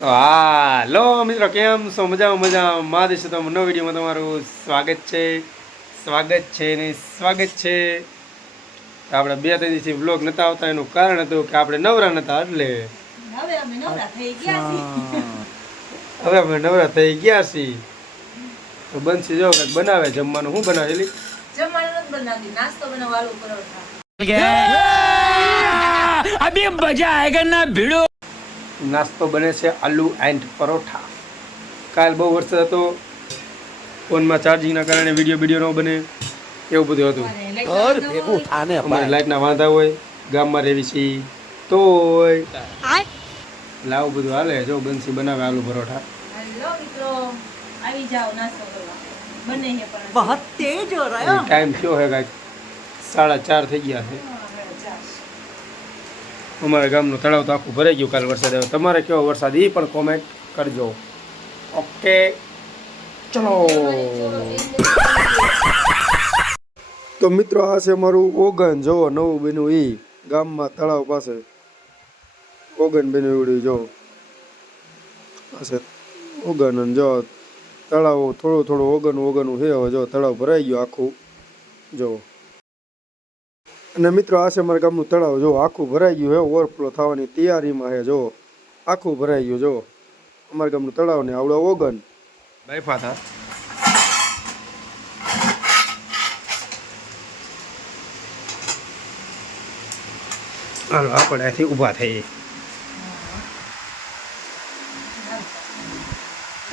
હાલો મિત્રો, કેમ છો? મજામાં મજામાં મહાદેશ. તો નવા વિડીયોમાં તમારું સ્વાગત છે. આપણે 2-3 દિવસથી બ્લોગ નતા આવતા, એનું કારણ હતું કે આપણે નવરા નતા. એટલે હવે અમે નવરા થઈ ગયા છીએ. તો બનશી જો કંઈક બનાવે જમવાનું. શું બનાવેલી? જમવાનું નથી બનાવતી, નાસ્તો બનાવો, આલુ પરોઠા. अभी मजा आएगा ना भिड़ो। નાસ્તો બને છે આલુ એન્ડ પરોઠા. કાલ બહુ વરસાદ હતો, ફોનમાં ચાર્જિંગના કારણે વિડીયો ન બને, એવું બધું હતું. અમારે લાઇટના વાંધા હોય, ગામમાં રહેવી છીએ તોય લાવું બધું હાલે. જો બંસી બનાવે આલુ પરોઠા. હેલો મિત્રો, આવી જાઓ નાસ્તો કરવા. બને છે પણ बहुत तेज हो रहा है। ટાઈમ થયો હે કાંઈક 4:30 થઈ ગયા છે. અમારા ગામનું તળાવ તો આખું ભરાઈ ગયું કાલ વરસાદ આવ્યો. તમારે કેવો વરસાદ એ પણ કોમેન્ટ કરજો. ઓકે ચલો. તો મિત્રો, આ છે મારું ઓગન. જોવો નવું બન્યું એ ગામમાં તળાવ પાસે ઓગન બન્યું એવડું. જો આ છે ઓગન. અને જો તળાવ થોડું ઓગનું છે. હવે જો તળાવ ભરાઈ ગયું આખું. જો અને મિત્રો, આ છે મારા ગામનું તળાવ. જો આખું ભરાઈ ગયું છે, ઓવરફ્લો થવાની તૈયારીમાં છે. જો આખું ભરાઈ ગયું. જો અમારા ગામનું તળાવ ને આવડો ઓગન બાઈફા થા. હાલો આપણે અહીંથી ઊભા થઈએ.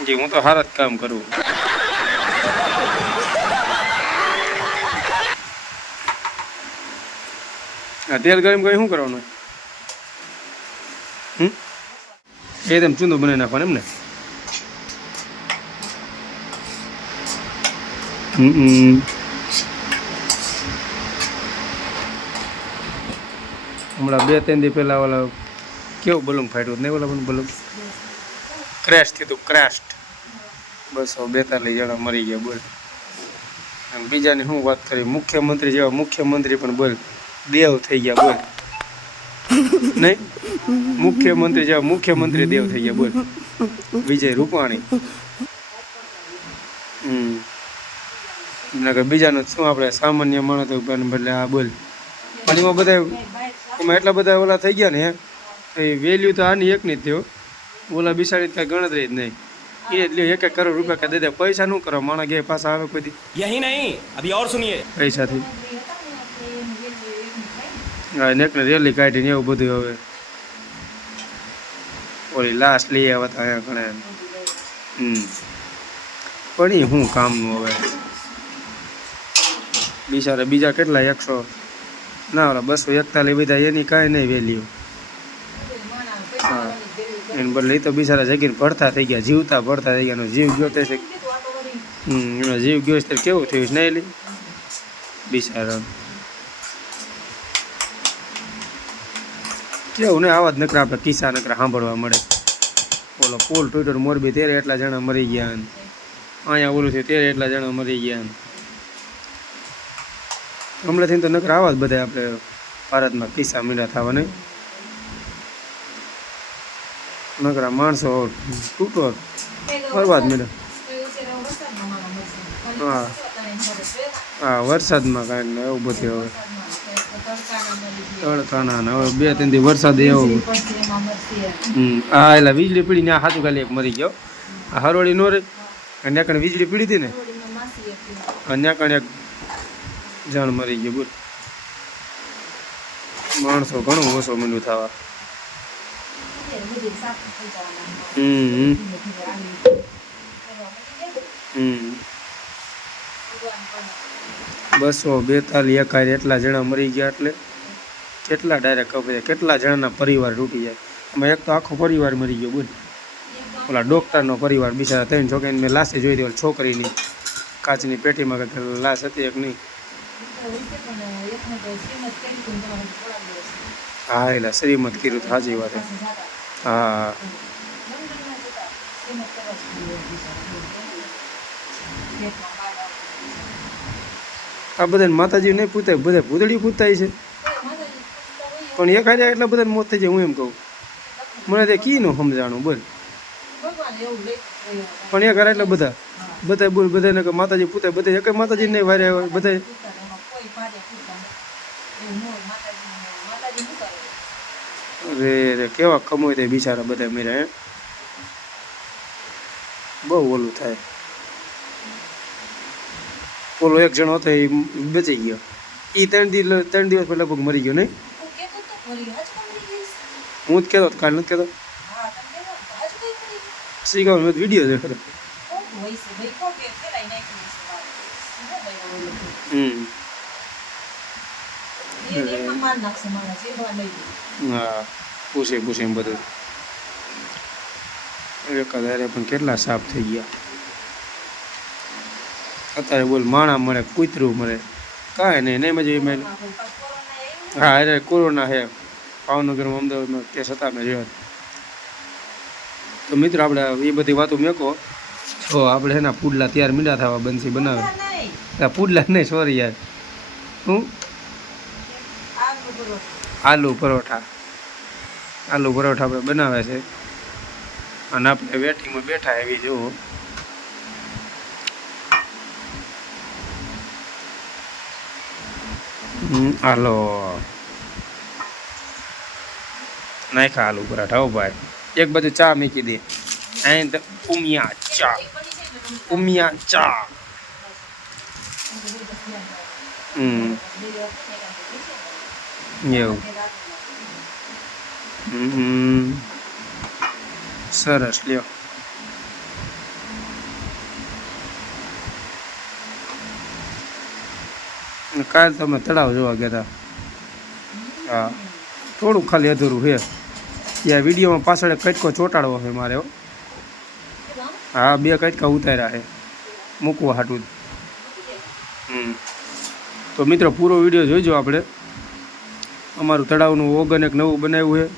જી, હું તો હાર જ કામ કરું. તેલ ગરમ કરી શું કરવાનું? એકદમ ચૂંદો બનાવી નાખવાનો એમ ને? હમણાં 2-3 દી પહેલા ઓલા કેવું બલૂન ફાટ્યું નહીં? ઓલા બલૂન ક્રેશ થયું હતું. ક્રેશ 242 જણા મરી ગયા. બોલ. અને બીજાની શું વાત કરી? મુખ્યમંત્રી જેવા મુખ્યમંત્રી પણ બોલ દેવ થઈ ગયા. બોલ નહીં, મુખ્યમંત્રી જેવા મુખ્યમંત્રી દેવ થઈ ગયા. બોલ વિજય રૂપાણી. બીજાનું શું આપણે સામાન્ય માણસ બદલે આ બોલ. પણ એમાં બધા એટલા બધા ઓલા થઈ ગયા ને, એ વેલ્યુ તો આની એકની જ થયો. ઓલા બિસાડી કાંઈ ગણતરી જ નહીં. એ જ લ્યો 1-1 કરોડ રૂપિયા કાંઈ દે. પૈસા શું કરો? માણસ ગયા પાછા આવે કોઈ દી? यही नहीं, अभी और सुनिए। પૈસાથી નેકને રેલી કાઢીને એવું બધું. હવે ઓલી લાશ લઈ આવ્યા હતા અહીંયા ઘણા. પણ એ શું કામનું? હવે બિચારા બીજા કેટલા 100 ના ઓલા 241 બધા એની કાંઈ નહીં વેલ્યુ. હા, એને બદલે એ તો બિચારા જગીને ભરતા થઈ ગયા, જીવતા ભરતા થઈ ગયા. જીવ ગયો તે છે. એનો જીવ ગયો ત્યારે કેવું થયું છે નહીં લી બિચારા? કેવું ને આવા જ નકરા આપણે કિસ્સા નકરા સાંભળવા મળે. ઓલો પુલ તૂટ્યો મોરબી, 13 એટલા જણા મરી ગયા. અહીંયા ઓલું થયું 13 એટલા જણા મરી ગયા. હમણાંથી તો નકરા આવા જ બધા આપણે ભારતમાં કિસ્સા મીંડા થવા નહીં. નકરા માણસો તૂટો બરબાદ મીંડા. હા, વરસાદમાં કાંઈ એવું બધું. હવે તડકાના હવે 2-3 દી વરસાદ એવો. હા, એટલે વીજળી પડી ને આ સાચું ખાલી એક મરી ગયો. આ હરોળી નો રે અને ત્યાં વીજળી પડી હતી ને, અને ત્યાં એક જણ મરી ગયો. બોલ, માણસો ઘણું ઓછો મીંડું થવા. બસો 42 એટલા જણા મરી ગયા. એટલે કેટલા ડાયરેક્ટ કપડે કેટલા જણાના પરિવાર તૂટી જાય. એમાં એક તો આખો પરિવાર મરી ગયો. બોલ, ઓલા ડૉક્ટરનો પરિવાર બિચારા 3 છોકરીને મેં લાશે જોઈ હતી. છોકરીની કાચની પેટીમાં કંઈક લાશ હતી એક નહીં. હા, એટલે શ્રીમત કર્યું તો સાચી વાત. હા, આ બધાને માતાજી નહીં પૂછાય, બધા ભૂતળી પૂછાય છે. પણ એક હાજર એટલા બધા મોત થઈ જાય. હું એમ કહું, મને તે કી નું સમજાણું. બોલ, ભગવાન એવું લઈ પણ એ ઘરે એટલે બધા બોલ બધાને કે માતાજી પૂતે બધે એક માતાજી નહીં વારે બધા કોઈ ભારે પૂછતા એવું ન હોય માતાજી શું કરે રે રે કેવા કમોય તે બિચારા બધા મેરા હે બહુ ઓલું થાય ઓલો એક જણો હતો એ બચી ગયો એ 3 દિવસ પહેલા લગભગ મરી ગયો નહીં હું કેતો તો ફરી આજ મરી ગઈશ હું જ કહેતો કાલ નથી કહેતો હા તમે કેતો આજ કઈ મરી ગઈ શીખવા મેં વિડીયો દેખો કોણ હોય છે ભાઈ કો કે ફેરાઈ નાખી છે વાત શું ભાઈ ઓલો એ એમાં માર નાખશે મારા જેવા નહીં હા પૂછે એમ બધું એકાદારે પણ કેટલા સાફ થઈ ગયા અત્યારે બોલ માણા મળે કૂતરું મળે કાંઈ નહીં મજા એમાં હા અરે કોરોના હે ભાવનગરમાં અમદાવાદમાં કેસ હતા મેં જોયા તો મિત્રો આપણે એ બધી વાતો મેકો તો આપણે એના પુડલા તૈયાર મીઠા થવા બનશી બનાવે પુડલા નહીં સોરી યાર હું આલુ પરોઠા આપણે બનાવે છે અને આપણે વેટિંગમાં બેઠા એવી જુઓ હાલો નાખા આલુ પરાઠા હો ભાઈ એક બાજુ ચા મૂકી દે એન્ડ ઉમિયા ચા એવું સરસ લ્યો કાલ તમે તળાવ જોવા ગયા હતા હા થોડુંક ખાલી અધૂરું છે ત્યાં વિડીયોમાં પાછળ કટકો ચોંટાડવો છે મારે હા 2 કટકા ઉતાર્યા છે મૂકવા હાટું તો મિત્રો પૂરો વિડીયો જોઈજો આપણે અમારું તળાવનું ઓગન એક નવું બનાવ્યું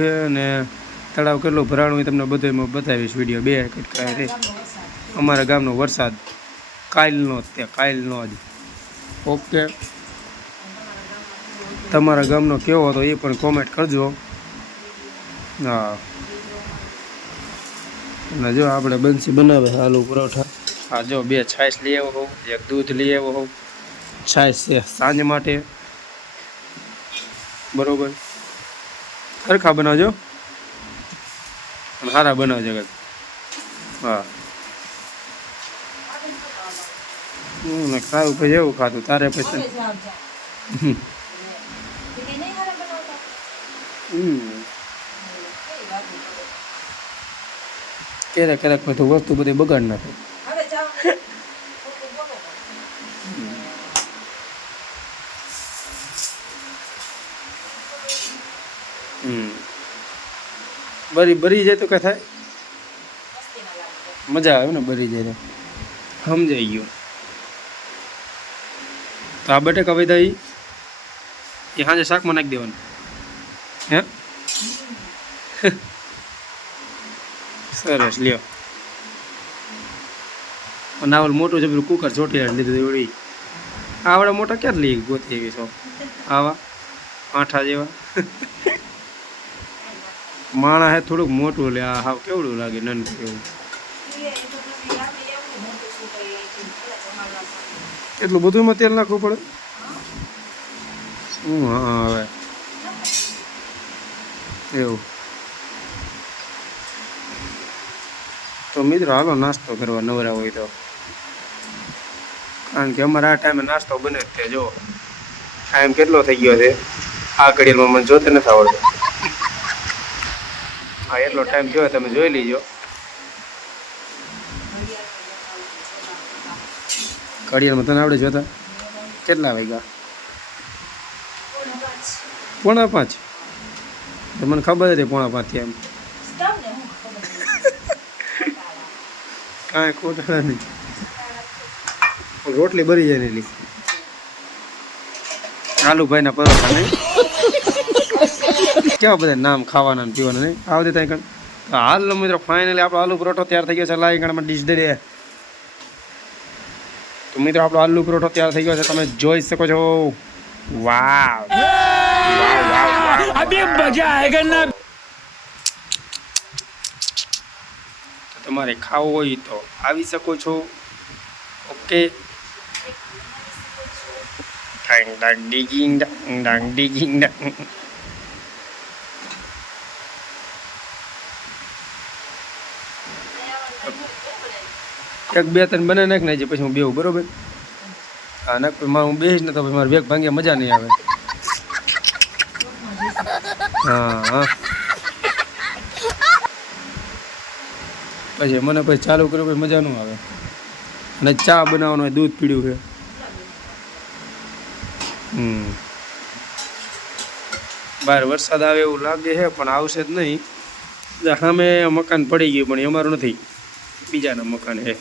છે અને તળાવ કેટલો ભરાણું એ તમને બધું બતાવીશ વિડીયો 2 કટકા છે અમારા ગામનો વરસાદ કાલનો જ ઓકે તમારા ગામનો કેવો હતો એ પણ કોમેન્ટ કરજો હા અને જો આપણે બંસી બનાવે આલુ પરોઠા હા જો 2 છાશ લઈ આવ્યો હોઉં 1 દૂધ લઈ આવ્યો હોઉં છાશ છે સાંજ માટે બરોબર સરખા બનાવજો અને સારા બનાવજો હા ખાવું પછી એવું ખાતું તારે પછી ક્યારેક બધું વસ્તુ બધી બગાડ નાખે બરી જાય તો કઈ થાય મજા આવે ને બરી જાય સમજાઈ ગયું તો આ બટેકા વૈદા એ સાંજે શાકમાં નાખી દેવાનું હે સરસ લ્યો અને આવડે મોટું જબરું કુકર ચોટી લીધું એવડી આવડે મોટા ક્યાં લઈ ગોતી એવી છો આવા આઠા જેવા માણા હે થોડુંક મોટું લે આ હાવ કેવડું લાગે નનકું એવું એટલું બધું એમાં તેલ નાખવું પડે હા હવે એવું તો મિત્રો હાલો નાસ્તો કરવા નવરા હોય તો કારણ કે અમારે આ ટાઈમે નાસ્તો બને જ તે જો ટાઈમ કેટલો થઈ ગયો છે આ ઘડિયાળમાં મને જોતે નથી આવડતું હા એટલો ટાઈમ જોયો તમે જોઈ લીજો ઘડિયાળમાં તને આવડે જોતા કેટલા વાગ્યા 4:45 તો મને ખબર હતી 4:45 થી એમ કાંઈ ખોટા નહીં રોટલી ભરી જાય ને એટલી આલુભાઈના પરોઠા નહીં કેવા બધા નામ ખાવાના ને પીવાના નહીં આવતી ત્યાં કણ હાલ મિત્રો ફાઇનલી આપણો આલુ પરોઠો તૈયાર થઈ ગયો છે લાવી કણમાં ડીશ દે તો મિત્રો આપણો આલુ પરોઠો તૈયાર થઈ ગયો છે તમે જોઈ શકો છો વાવ अभी मजा आएगा ना તમારે ખાવું હોય તો આવી શકો છો. ઓકે. ડાંગ ડાંગ ડીગિંગ ડાંગ ડાંગ ડીગિંગ ડાંગ. એક બે ત્રણ બને નાખ ને પછી હું બેવું બરોબર. હા નાખ મારે હું બેસીશ ને તો પછી મારે વેગ ભાંગે મજા નહીં આવે. હા હા પછી મને પછી ચાલુ કર્યું પછી મજા ન આવે. અને ચા બનાવવાનું હોય દૂધ પીડ્યું છે. બહાર વરસાદ આવે એવું લાગે છે પણ આવશે જ નહીં. સામે મકાન પડી ગયું પણ અમારું નથી, બીજાના મકાન છે.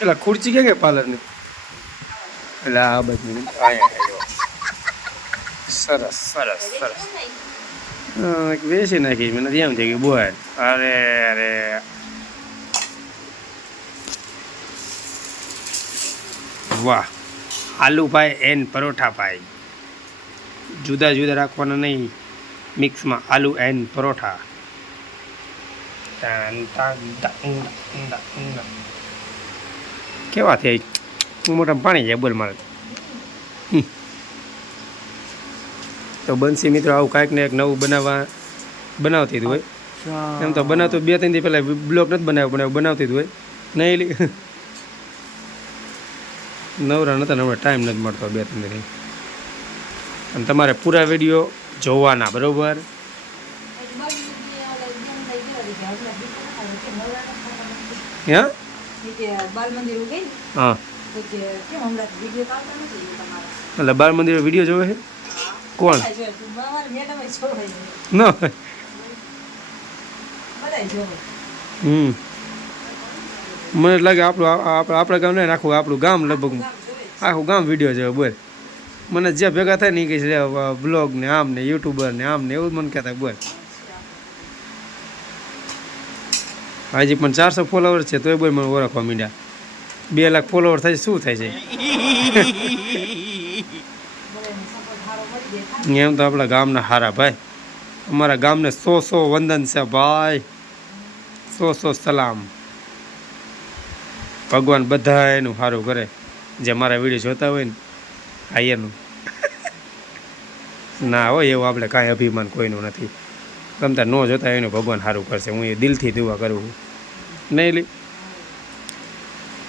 એટલે ખુરચી કે પાર્લરની એટલે આ બધી સરસ સરસ સરસ વેચી નાખી મને એમ છે કે બોલ. અરે અરે વાહ, આલુ પાય એન પરોઠા પાય, જુદા જુદા રાખવાના નહીં, મિક્સમાં આલુ એન પરોઠા. કેવા થયા મોટા પાણી જાય બોલ મારે. તો બંસી મિત્રો આવું કાંઈક ને એક નવું બનાવતી જ હોય. એમ તો બનાવતું 2-3 દી પહેલાં બ્લોગ નથી બનાવ્યો પણ એવું બનાવતી જ હોય નહીં. નવરા નતા હમણાં ટાઈમ નથી મળતો 2-3 દી. અને તમારે પૂરા વિડીયો જોવાના બરાબર. હા હા એટલે બાળ મંદિર વિડીયો જોવે છે કોણ? ના મને લાગે આપણા ગામ ને આખું આપણું ગામ લગભગ આખું ગામ વિડીયો જોવે બોલ. મને જે ભેગા થાય ને એ કહીશ બ્લોગ ને આમ ને યુટ્યુબર ને આમ ને એવું મને કહેતા બોલ. હજી પણ 400 ફોલોવર છે તોય બોલ મને ઓળખવા માંડ્યા. 2 લાખ ફોલોવર થાય શું થાય છે? એમ તો આપણા ગામના હારા ભાઈ, અમારા ગામને 100 વંદન છે ભાઈ, 100 સલામ. ભગવાન બધા એનું સારું કરે જે મારા વિડીયો જોતા હોય ને. આ એનું ના હોય એવું આપણે કાંઈ અભિમાન કોઈનું નથી. ગમતા ન જોતા એનું ભગવાન સારું કરશે. હું એ દિલથી દુઆ કરું નહીં લી.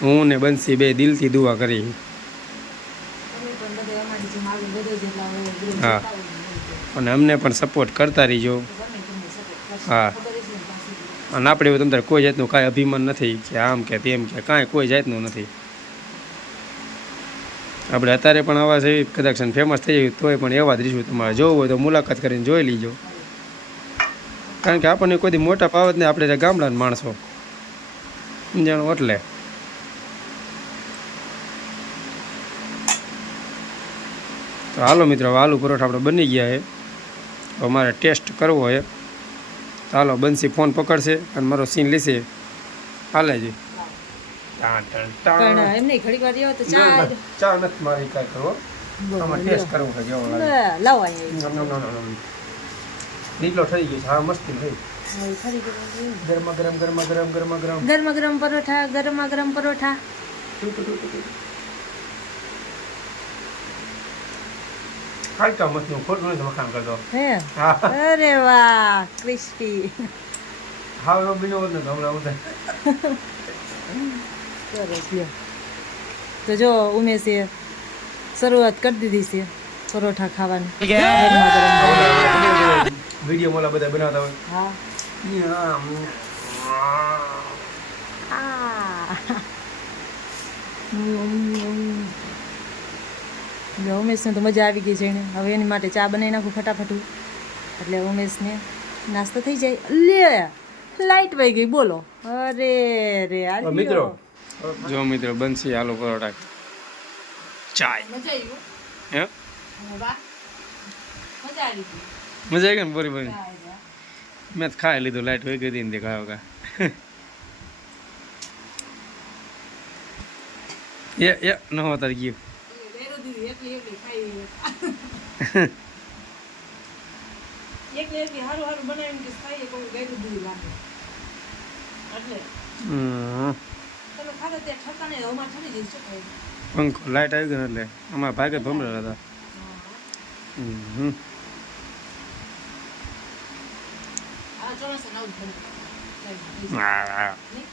હું ને બંસી બે દિલથી દુઆ કરી. હા અને અમને પણ સપોર્ટ કરતા રહીજો. હા અને આપણે એવું તમારે કોઈ જાતનું કાંઈ અભિમાન નથી કે આમ કે તેમ કે કાંઈ કોઈ જાતનું નથી. આપણે અત્યારે પણ આવા છે કદાચ ફેમસ થઈ જાય તોય પણ એવા જ રહીશું. તમારે જોવું હોય તો મુલાકાત કરીને જોઈ લીજો. કારણ કે આપણને કોઈ મોટા પાવત નહીં, આપણે ગામડાના માણસો સમજાણું. એટલે તો હાલો મિત્રો, આલુ પરોઠા આપણે બની ગયા છે. તો મારે ટેસ્ટ કરવો હોય તો હાલો બંસી ફોન પકડશે અને મારો સીન લેશે. હાલે છે ચા નથી મારી કાંઈ કરવો, આમાં ટેસ્ટ કરવો છે કેવો લાગે. નીકળો થઈ ગયો છે. હા મસ્તી થઈ. ગરમા ગરમ ગરમા ગરમ ગરમા ગરમ ગરમા ગરમ પરોઠા, ગરમા ગરમ પરોઠા. હલકા મસ્તી ખોટું નથી વખાણ કરતો. હે અરે વાહ ક્રિસ્પી. હા એવો બીજો હોત ને તો હમણાં ઉધર. સરસ લ્યો. તો જો ઉમેશે શરૂઆત કરી દીધી છે પરોઠા ખાવાની. વિડીયો મોલા બધા બનાવતા હોય. હા ઉમેશને તો મજા આવી ગઈ છે એને. હવે એની માટે ચા બનાવી નાખું ફટાફટ એટલે ઉમેશને નાસ્તો થઈ જાય. લે લાઈટ વહી ગઈ બોલો. અરે રે મિત્રો જો મિત્રો બંસી આલુ પરોઠા ચાય મજા આવી હે વાહ મજા આવી ગઈ. મજા આવી ગઈ ને પૂરી પૂરી. મેં તો ખાઈ લીધું, લાઈટ વહી ગઈ ને ખાવ કા. એ ન હોતા ગયું દીધી એકલી ખાઈ એકલી હારું હારું બનાવીને કે ખાઈએ કોઈ ગાયરું દીધી લાગે એટલે તમે ખાધા ત્યાં ઠકાણે હવામાં ઠરી જઈ શું ખાઈ પંખો લાઈટ આવી ગઈ ને એટલે અમારા ભાગે ભમરેલા હતા આ ચોમાસા નવું હા નહીં